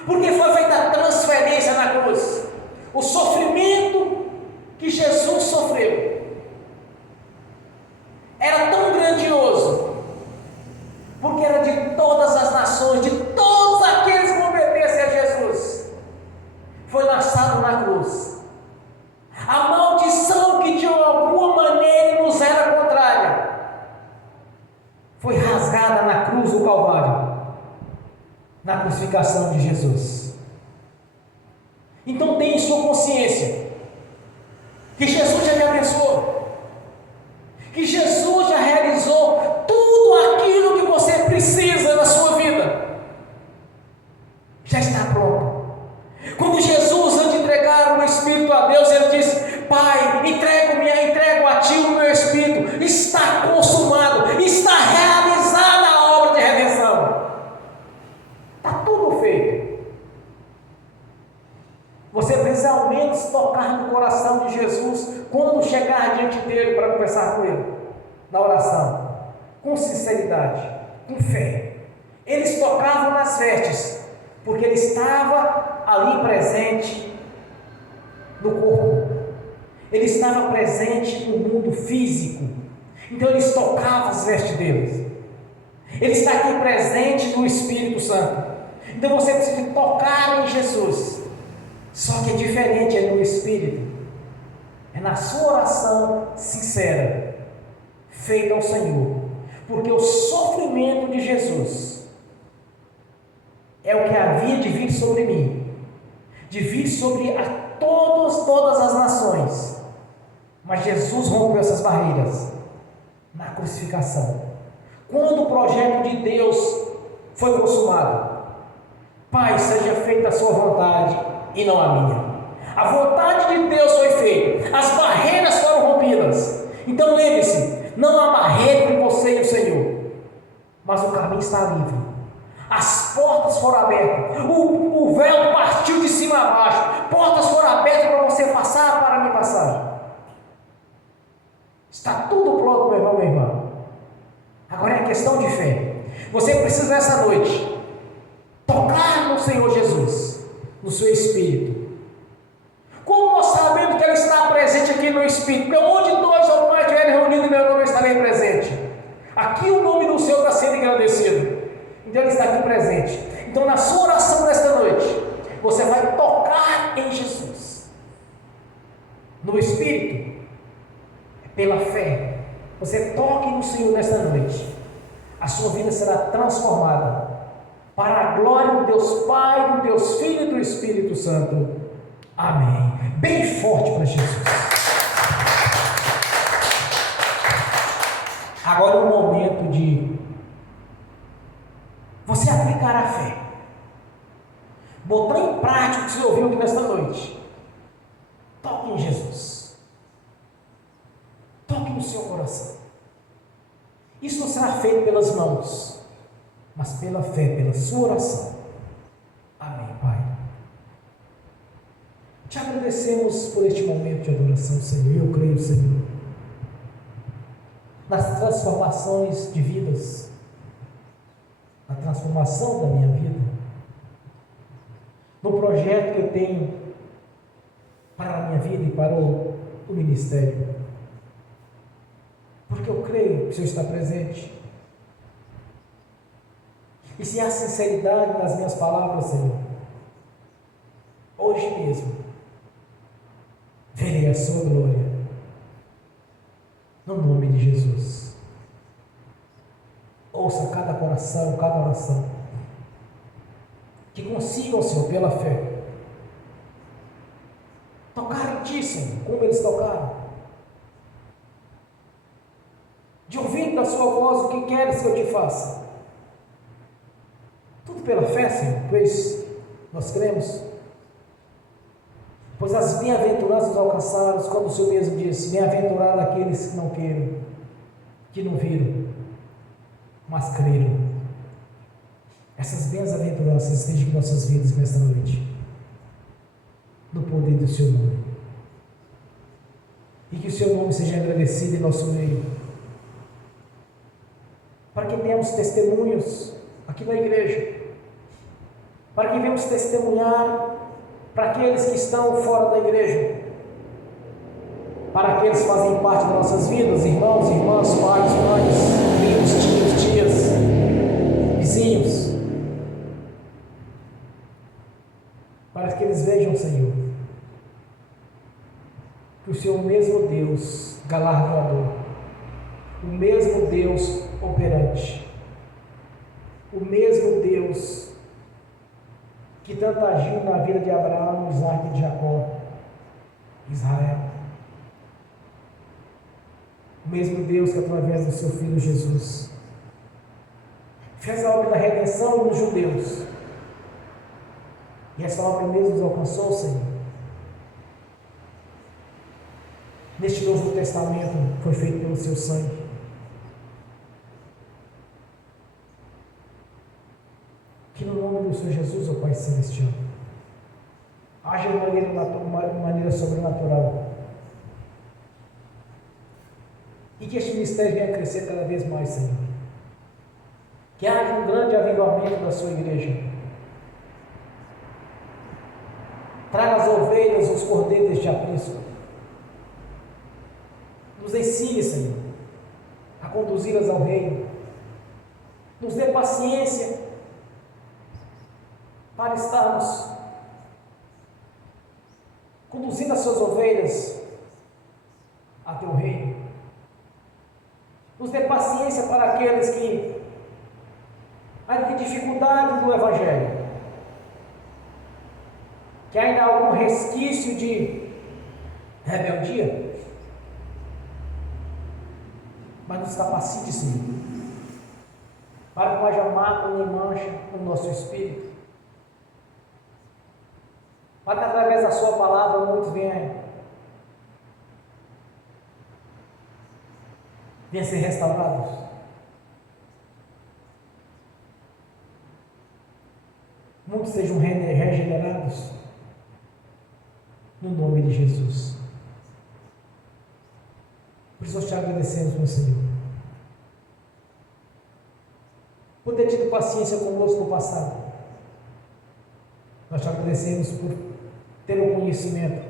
porque foi feita a transferência na cruz. O sofrimento que Jesus sofreu era tão grandioso, porque era de todas as nações, de todos aqueles que obedecem a Jesus, foi lançado na cruz. A maldição que de alguma maneira crucificação de Jesus. Então tenha em sua consciência que Jesus já me abençoou, que Jesus já realizou tudo aquilo que você precisa na sua vida. Já está pronto. Quando Jesus, antes de entregar o Espírito a Deus, ele disse: Pai, entrego a Ti o meu Espírito, está consumado, está realizada a obra de redenção, está tudo feito. Você precisa ao menos tocar no coração de Jesus quando chegar diante dele para conversar com ele, na oração, com sinceridade, com fé. Eles tocavam nas vestes, porque ele estava ali presente no corpo, ele estava presente no mundo físico, então eles tocavam as vestes deles. Ele está aqui presente no Espírito Santo, então você precisa tocar em Jesus. Só que é diferente, é no Espírito, é na sua oração sincera, feita ao Senhor, porque o sofrimento de Jesus é o que havia de vir sobre mim, de vir sobre todas as nações, mas Jesus rompeu essas barreiras na crucificação, quando o projeto de Deus foi consumado. Pai, seja feita a sua vontade e não a minha. A vontade de Deus foi feita, as barreiras foram rompidas. Então lembre-se, não há barreira entre você e o Senhor, mas o caminho está livre, as portas foram abertas, o véu partiu de cima a baixo, portas foram abertas para você passar, para me passar. Está tudo pronto, meu irmão, minha irmã. Agora é questão de fé. Você precisa nessa noite tocar no Senhor Jesus, no seu Espírito. Como nós sabemos que Ele está presente aqui no Espírito? Porque onde dois ou mais estiverem reunidos em meu nome, eu estarei presente. Aqui o nome do Senhor está sendo engrandecido. Então Ele está aqui presente. Então na sua oração nesta noite, você vai tocar em Jesus. No Espírito, pela fé, você toque no Senhor nesta noite. A sua vida será transformada para a glória do Deus Pai, do Deus Filho e do Espírito Santo. Amém. Bem forte para Jesus. Agora é o momento de você aplicar a fé, botar em prática o que você ouviu aqui nesta noite. Toque em Jesus. Toque no seu coração. Isso não será feito pelas mãos, mas pela fé, pela sua oração. Amém, Pai. Te agradecemos por este momento de adoração, Senhor. Eu creio, Senhor, nas transformações de vidas, na transformação da minha vida, no projeto que eu tenho para a minha vida e para o ministério. Porque eu creio que o Senhor está presente. E se há sinceridade nas minhas palavras, Senhor, hoje mesmo verei a sua glória, no nome de Jesus. Ouça cada coração, cada oração, que consigam, Senhor, pela fé, tocar em Ti, Senhor, como eles tocaram, de ouvir da sua voz o que queres que eu te faça. Tudo pela fé, Senhor, pois nós cremos. Pois as bem-aventuranças alcançaram, como o Senhor mesmo disse: bem-aventurado aqueles que não queiram, que não viram, mas creram. Essas bem-aventuranças estejam em nossas vidas nesta noite, no poder do Seu nome. E que o Seu nome seja agradecido em nosso meio, para que tenhamos testemunhos aqui na igreja, para que venhamos testemunhar para aqueles que estão fora da igreja, para aqueles que fazem parte das nossas vidas, irmãos, irmãs, pais, mães, primos, tios, tias, vizinhos, para que eles vejam, Senhor, que o Senhor mesmo Deus galardoador, o mesmo Deus operante, o mesmo Deus que tanto agiu na vida de Abraão, Isaac e de Jacó, Israel. O mesmo Deus que através do seu Filho Jesus fez a obra da redenção nos judeus. E essa obra mesmo nos alcançou, Senhor. Neste Novo Testamento foi feito pelo seu sangue. Que no nome do Senhor Jesus, ó Pai Celestial, haja de maneira sobrenatural. E que este ministério venha a crescer cada vez mais, Senhor. Que haja um grande avivamento da sua igreja. Traga as ovelhas, os cordeiros deste aprisco. Nos ensine, Senhor, a conduzi-las ao reino. Nos dê paciência para estarmos conduzindo as suas ovelhas a teu reino. Nos dê paciência para aqueles que ainda têm dificuldade do Evangelho, que ainda há algum resquício de rebeldia, mas nos capacite, Senhor, para que não haja mácula nem mancha no nosso espírito, para que através da sua palavra muitos venham ser restaurados. Muitos sejam regenerados no nome de Jesus. Por isso nós te agradecemos, meu Senhor, por ter tido paciência conosco no passado. Nós te agradecemos por ter o conhecimento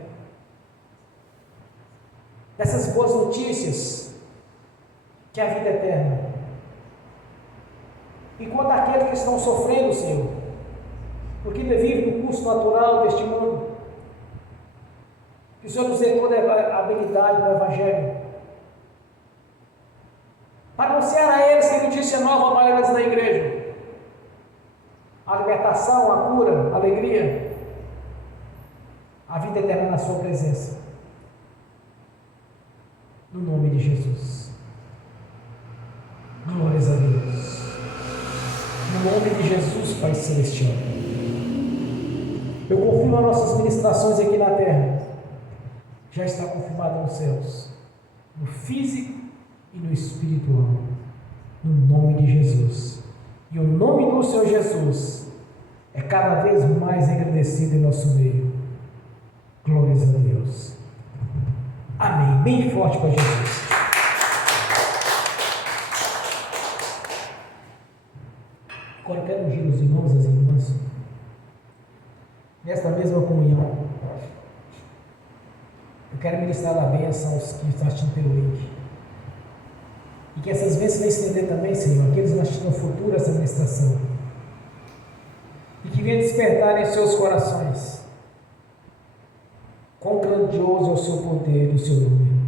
dessas boas notícias, que é a vida eterna. Enquanto aqueles que estão sofrendo, Senhor, porque vivem no curso natural deste mundo, que o Senhor nos dê toda a habilidade do Evangelho, para anunciar a eles que notícia nova maiores da igreja, a libertação, a cura, a alegria, a vida eterna na sua presença, no nome de Jesus. Glórias a Deus. No nome de Jesus, Pai Celestial, eu confirmo as nossas ministrações aqui na terra, já está confirmada nos céus, no físico e no espiritual, no nome de Jesus. E o nome do Senhor Jesus é cada vez mais engrandecido em nosso meio. Glórias a Deus. Amém. Bem forte para Jesus. Agora eu quero ungir os irmãos e as irmãs nesta mesma comunhão. Eu quero ministrar a bênção aos que estão assistindo pelo link. E que essas bênçãos venham estender também, Senhor, aqueles que assistirão futuro essa ministração. E que venham despertar em seus corações quão grandioso é o seu poder e o seu nome.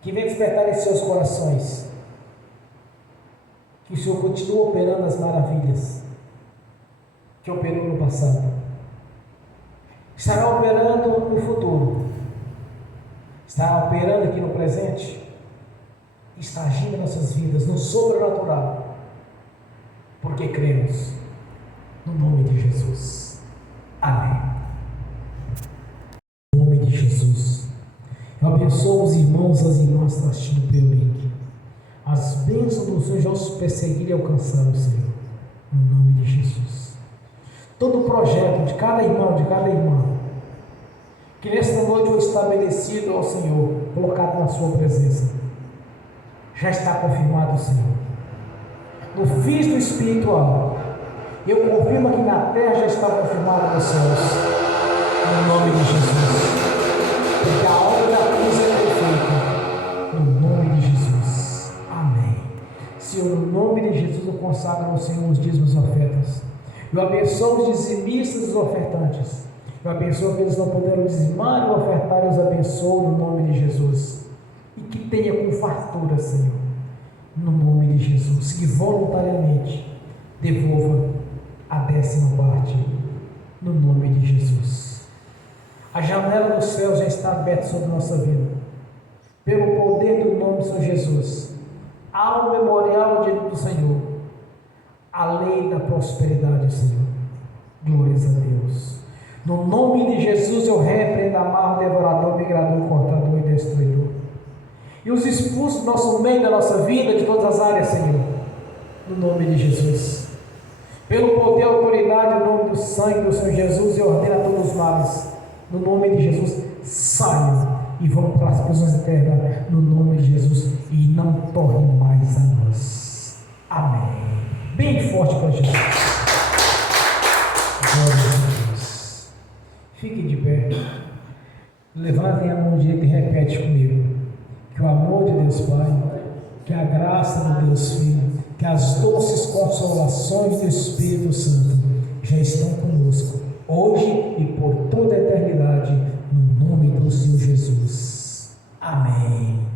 Que venha despertar em seus corações que o Senhor continua operando as maravilhas que operou no passado, estará operando no futuro, estará operando aqui no presente, está agindo em nossas vidas no sobrenatural, porque cremos no nome de Jesus. Amém. No nome de Jesus, eu abençoo os irmãos e as irmãs que estão assistindo pelo link. As bênçãos do Senhor já os perseguirem e alcançaram, Senhor, no nome de Jesus. Todo o projeto de cada irmão, de cada irmã, que nesta noite foi estabelecido ao Senhor, colocado na sua presença, já está confirmado, Senhor. No físico espiritual, eu confirmo que na terra já está confirmado nos céus, no nome de Jesus. Porque a obra da cruz é perfeita, no nome de Jesus. Amém. Senhor, no nome de Jesus, eu consagro ao Senhor os dízimos e ofertas. Eu abençoo os dizimistas e os ofertantes. Eu abençoo aqueles que não puderam dizimar e ofertar, eu os abençoo no nome de Jesus. E que tenha com fartura, Senhor, no nome de Jesus, que voluntariamente devolva a 10ª parte, no nome de Jesus. A janela do céu já está aberta sobre a nossa vida. Pelo poder do nome do Senhor Jesus, há um memorial do Senhor, a lei da prosperidade, Senhor. Glórias a Deus. No nome de Jesus eu repreendo, amarro, devorador, migrador, cortador e destruidor. E os expulso do nosso meio, da nossa vida, de todas as áreas, Senhor. No nome de Jesus. Pelo poder e autoridade, no nome do sangue do Senhor Jesus, eu ordeno a todos os males. No nome de Jesus, saiam e vão para as prisões eternas. No nome de Jesus. E não tornem mais a nós. Amém. Bem forte para Jesus. Glória a Deus. Fiquem de pé. Levantem a mão direita e repete comigo. Que o amor de Deus Pai, que a graça de Deus Filho, que as doces consolações do Espírito Santo já estão conosco, hoje e por toda a eternidade, no nome do Senhor Jesus. Amém.